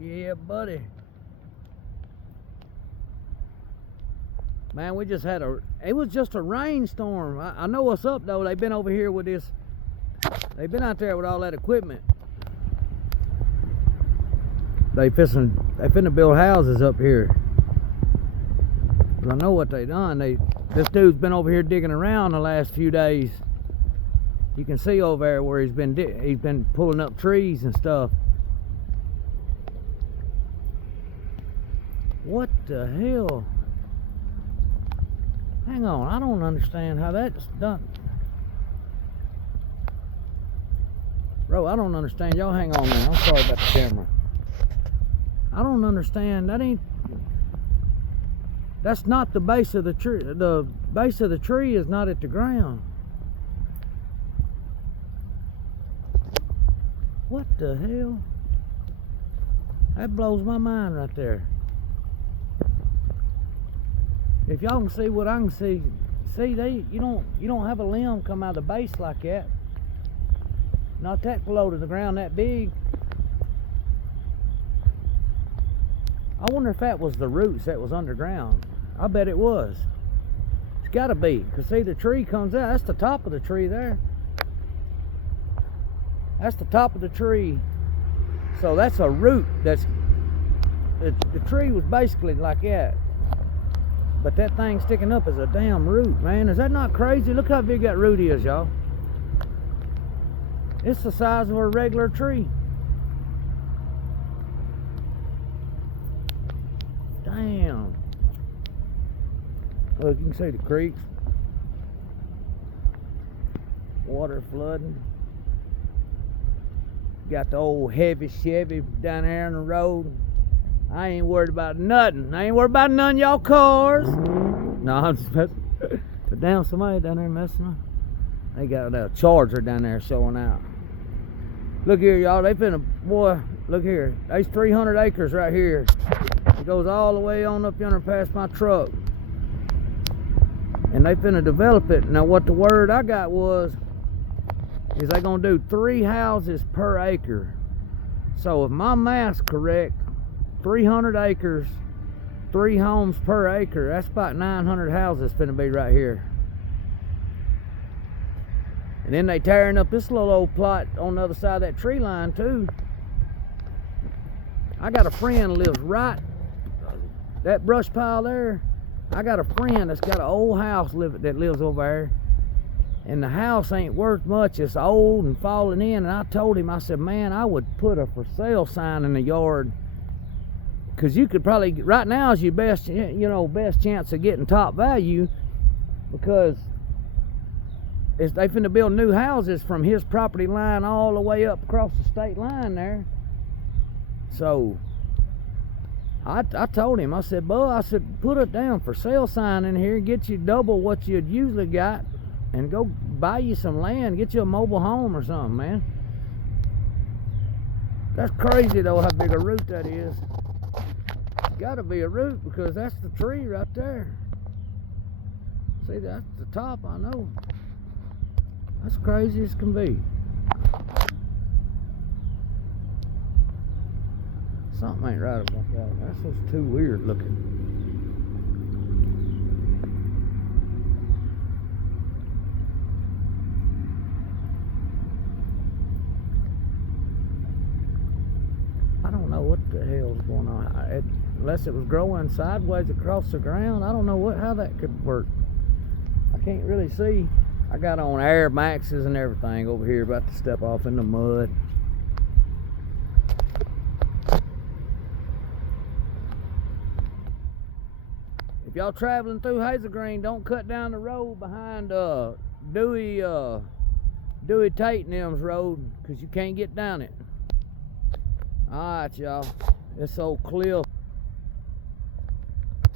Yeah, buddy. Man, we just had it was just a rainstorm. I know what's up though. They've been over here with this. They've been out there with all that equipment. They finna build houses up here. But I know what they done. This dude's been over here digging around the last few days. You can see over there where he's been pulling up trees and stuff. What the hell? Hang on, I don't understand how that's done. Bro, I don't understand. Y'all hang on man. I'm sorry about the camera. I don't understand. That's not the base of the tree. The base of the tree is not at the ground. What the hell? That blows my mind right there. If y'all can see what I can see, you don't have a limb come out of the base like that. Not that low to the ground that big. I wonder if that was the roots that was underground. I bet it was. It's gotta be, cause see the tree comes out. That's the top of the tree there. That's the top of the tree. So that's a root. The tree was basically like that. But that thing sticking up is a damn root, man. Is that not crazy? Look how big that root is, y'all. It's the size of a regular tree. Damn. Look, you can see the creeks. Water flooding. Got the old heavy Chevy down there on the road. I ain't worried about nothing. I ain't worried about none of y'all cars. No, I'm just messing. But damn, somebody down there messing up. They got a Charger down there showing out. Look here, y'all. They finna, boy, look here. There's 300 acres right here. It goes all the way on up yonder past my truck. And they finna develop it. Now, what the word I got is they gonna do 3 houses per acre. So if my math's correct, 300 acres, 3 homes per acre, that's about 900 houses finna be right here. And then they tearing up this little old plot on the other side of that tree line too. I got a friend lives right, that brush pile there, I got a friend that's got an old house that lives over there. And the house ain't worth much. It's old and falling in. And I told him, I said, man, I would put a for sale sign in the yard. Because you could probably, right now is your best chance of getting top value. Because they finna build new houses from his property line all the way up across the state line there. So, I told him, I said, Bud, I said, put a damn for sale sign in here. Get you double what you'd usually got. And go buy you some land, get you a mobile home or something, man. That's crazy though how big a root that is. It's gotta be a root because that's the tree right there. See, that's the top, I know. That's crazy as can be. Something ain't right about that. That's just too weird looking. I don't know what the hell's going on. Unless it was growing sideways across the ground, I don't know how that could work. I can't really see. I got on Air Maxes and everything over here, about to step off in the mud. If y'all traveling through Hazel Green, don't cut down the road behind Dewey Tate and them's road, because you can't get down it. Alright, y'all. This old cliff